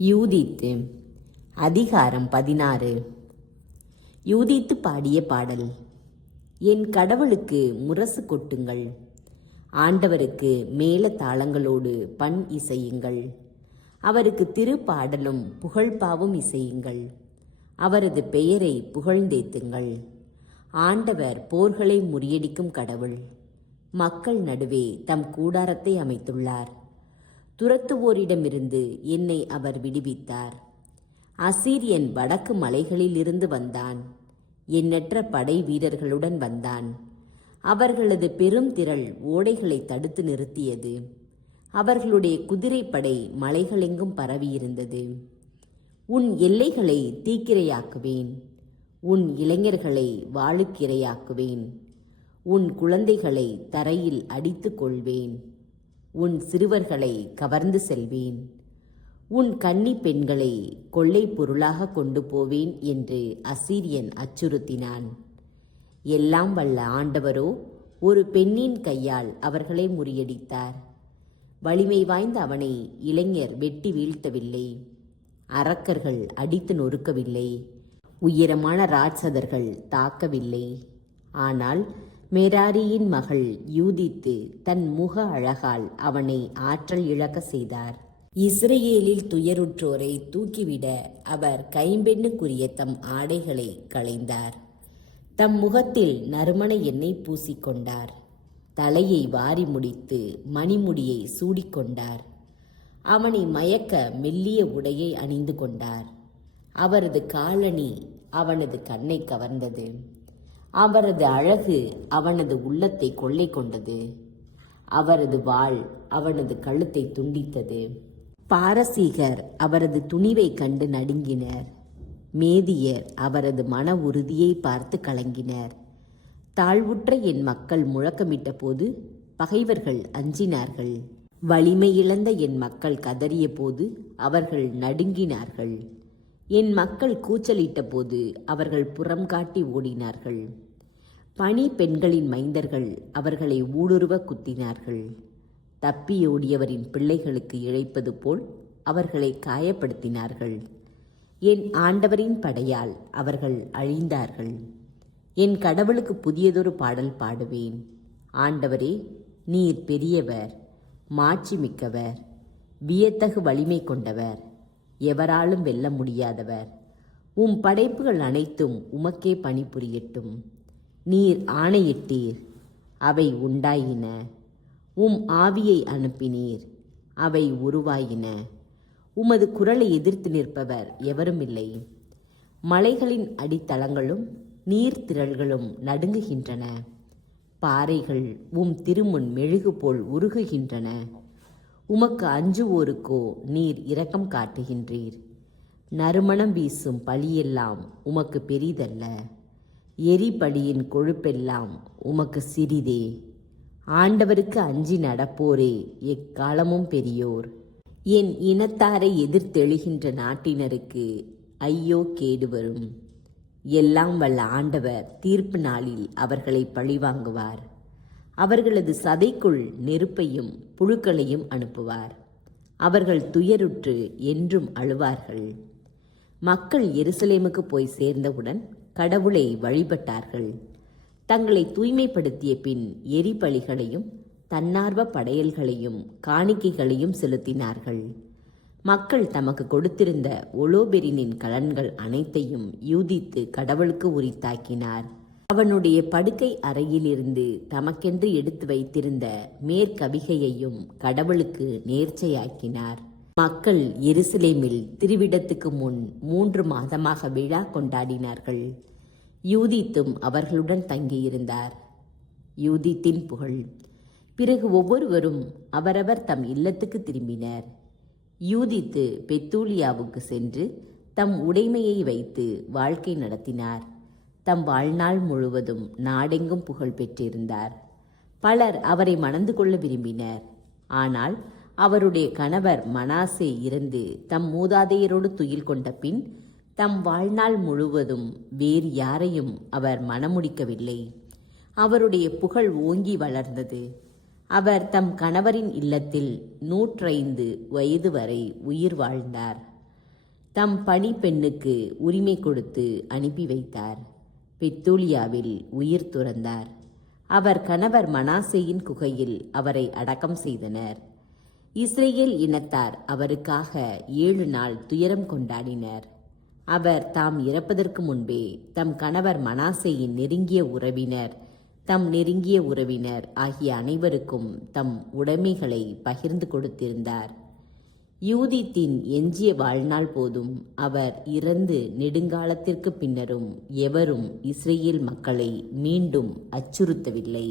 யூதித்து அதிகாரம் 16. யூதித்து பாடிய பாடல். என் கடவுளுக்கு முரசு கொட்டுங்கள், ஆண்டவருக்கு மேல தாளங்களோடு பண் இசையுங்கள். அவருக்கு திருப்பாடலும் புகழ்பாவும் இசையுங்கள். அவரது பெயரை புகழ்ந்தேத்துங்கள். ஆண்டவர் போர்களை முறியடிக்கும் கடவுள். மக்கள் நடுவே தம் கூடாரத்தை அமைத்துள்ளார். துரத்துவோரிடமிருந்து என்னை அவர் விடுவித்தார். அசீரியன் வடக்கு மலைகளில் இருந்து வந்தான். எண்ணற்ற படை வீரர்களுடன் வந்தான். அவர்களது பெரும் திரள் ஓடைகளை தடுத்து நிறுத்தியது. அவர்களுடைய குதிரைப்படை மலைகளெங்கும் பரவியிருந்தது. உன் எல்லைகளை தீக்கிரையாக்குவேன், உன் இளைஞர்களை வாளுக்கிரையாக்குவேன். உன் குழந்தைகளை தரையில் அடித்து கொள்வேன், உன் சிறுவர்களை கவர்ந்து செல்வேன். உன் கன்னி பெண்களை கொள்ளை பொருளாக கொண்டு போவேன் என்று அசீரியன் அச்சுறுத்தினான். எல்லாம் வல்ல ஆண்டவரோ ஒரு பெண்ணின் கையால் அவர்களை முறியடித்தார். வலிமை வாய்ந்த அவனை இளைஞர் வெட்டி வீழ்த்தவில்லை, அரக்கர்கள் அடித்து நொறுக்கவில்லை, உயரமான ராட்சதர்கள் தாக்கவில்லை. ஆனால் மேராரியின் மகள் யூதித்து தன் முக அழகால் அவனை ஆற்றல் இழக்க செய்தார். இஸ்ரேலில் துயருற்றோரை தூக்கிவிட அவர் கைம்பெண்ணுக்குரிய தம் ஆடைகளை களைந்தார். தம் முகத்தில் நறுமண எண்ணெய் பூசிக்கொண்டார். தலையை வாரி முடித்து மணிமுடியை சூடிக்கொண்டார். அவனை மயக்க மெல்லிய உடையை அணிந்து கொண்டார். அவரது காலணி அவனது கண்ணை கவர்ந்தது. அவரது அழகு அவனது உள்ளத்தை கொள்ளை கொண்டது. அவரது வாள் அவனது கழுத்தை துண்டித்தது. பாரசீகர் அவரது துணிவை கண்டு நடுங்கினர். மேதியர் அவரது மன உறுதியை பார்த்து கலங்கினர். தாழ்வுற்ற என் மக்கள் முழக்கமிட்ட போது பகைவர்கள் அஞ்சினார்கள். வலிமை இழந்த என் மக்கள் கதறிய போது அவர்கள் நடுங்கினார்கள். என் மக்கள் கூச்சலிட்ட போது அவர்கள் புறம் காட்டி ஓடினார்கள். பணி பெண்களின் மைந்தர்கள் அவர்களை ஊடுருவ குத்தினார்கள். தப்பியோடியவரின் பிள்ளைகளுக்கு இழைப்பது போல் அவர்களை காயப்படுத்தினார்கள். என் ஆண்டவரின் படையால் அவர்கள் அழிந்தார்கள். என் கடவுளுக்கு புதியதொரு பாடல் பாடுவேன். ஆண்டவரே, நீர் பெரியவர், மாட்சிமிக்கவர், வியத்தகு வலிமை கொண்டவர், எவராலும் வெல்ல முடியாதவர். படைப்புகள் அனைத்தும் உமக்கே பணிபுரியட்டும். நீர் ஆணையிட்டீர், அவை உண்டாயின. ஆவியை அனுப்பினீர், அவை உருவாயின. உமது குரலை எதிர்த்து நிற்பவர் எவருமில்லை. மலைகளின் அடித்தளங்களும் நீர்த்திரள்களும் நடுங்குகின்றன. பாறைகள் திருமுன் மெழுகு போல் உருகுகின்றன. உமக்கு அஞ்சுவோருக்கோ நீர் இரக்கம் காட்டுகின்றீர். நறுமணம் வீசும் பழியெல்லாம் உமக்கு பெரிதல்ல. எரிபலியின் கொழுப்பெல்லாம் உமக்கு சிறிதே. ஆண்டவருக்கு அஞ்சி நடப்போரே எக்காலமும் பெரியோர். என் இனத்தாரை எதிர்த்தெழுகின்ற நாட்டினருக்கு ஐயோ கேடு வரும். எல்லாம் வல்ல ஆண்டவர் தீர்ப்பு நாளில் அவர்களை பழிவாங்குவார். அவர்களது சதைக்குள் நெருப்பையும் புழுக்களையும் அனுப்புவார். அவர்கள் துயருற்று என்றும் அழுவார்கள். மக்கள் எருசலேமுக்கு போய் சேர்ந்தவுடன் கடவுளை வழிபட்டார்கள். தங்களை தூய்மைப்படுத்திய பின் எரிபலிகளையும் தன்னார்வ படையல்களையும் காணிக்கைகளையும் செலுத்தினார்கள். மக்கள் தமக்கு கொடுத்திருந்த ஒலோபெரினின் கலன்கள் அனைத்தையும் யூதித்து கடவுளுக்கு உரித்தாக்கினார். அவனுடைய படுக்கை அறையிலிருந்து தமக்கென்று எடுத்து வைத்திருந்த மேற்கவிகையையும் கடவுளுக்கு நேர்ச்சையாக்கினார். மக்கள் எருசலேமில் திருவிடத்துக்கு முன் 3 மாதமாக விழா கொண்டாடினார்கள். யூதித்தும் அவர்களுடன் தங்கியிருந்தார். யூதித்தின் புகழ். பிறகு ஒவ்வொருவரும் அவரவர் தம் இல்லத்துக்கு திரும்பினர். யூதித்து பெத்தூலியாவுக்கு சென்று தம் உடைமையை வைத்து வாழ்க்கை நடத்தினார். தம் வாழ்நாள் முழுவதும் நாடெங்கும் புகழ் பெற்றிருந்தார். பலர் அவரை மணந்து கொள்ள விரும்பினர். ஆனால் அவருடைய கணவர் மனாசே இறந்து தம் மூதாதையரோடு துயில் கொண்ட பின் தம் வாழ்நாள் முழுவதும் வேறு யாரையும் அவர் மணமுடிக்கவில்லை. அவருடைய புகழ் ஓங்கி வளர்ந்தது. அவர் தம் கணவரின் இல்லத்தில் 105 வயது வரை உயிர் வாழ்ந்தார். தம் பணிப்பெண்ணுக்கு உரிமை கொடுத்து அனுப்பி வைத்தார். பெத்தூலியாவில் உயிர் துறந்தார். அவர் கணவர் மனாசேயின் குகையில் அவரை அடக்கம் செய்தனர். இஸ்ரேல் இனத்தார் அவருக்காக 7 நாள் துயரம் கொண்டாடினர். அவர் தாம் இறப்பதற்கு முன்பே தம் கணவர் மனாசேயின் நெருங்கிய உறவினர் ஆகிய அனைவருக்கும் தம் உடைமைகளை பகிர்ந்து கொடுத்திருந்தார். யூதித்தின் எஞ்சிய வாழ்நாள் போதும் அவர் இறந்து நெடுங்காலத்திற்கு பின்னரும் எவரும் இஸ்ரேல் மக்களை மீண்டும் அச்சுறுத்தவில்லை.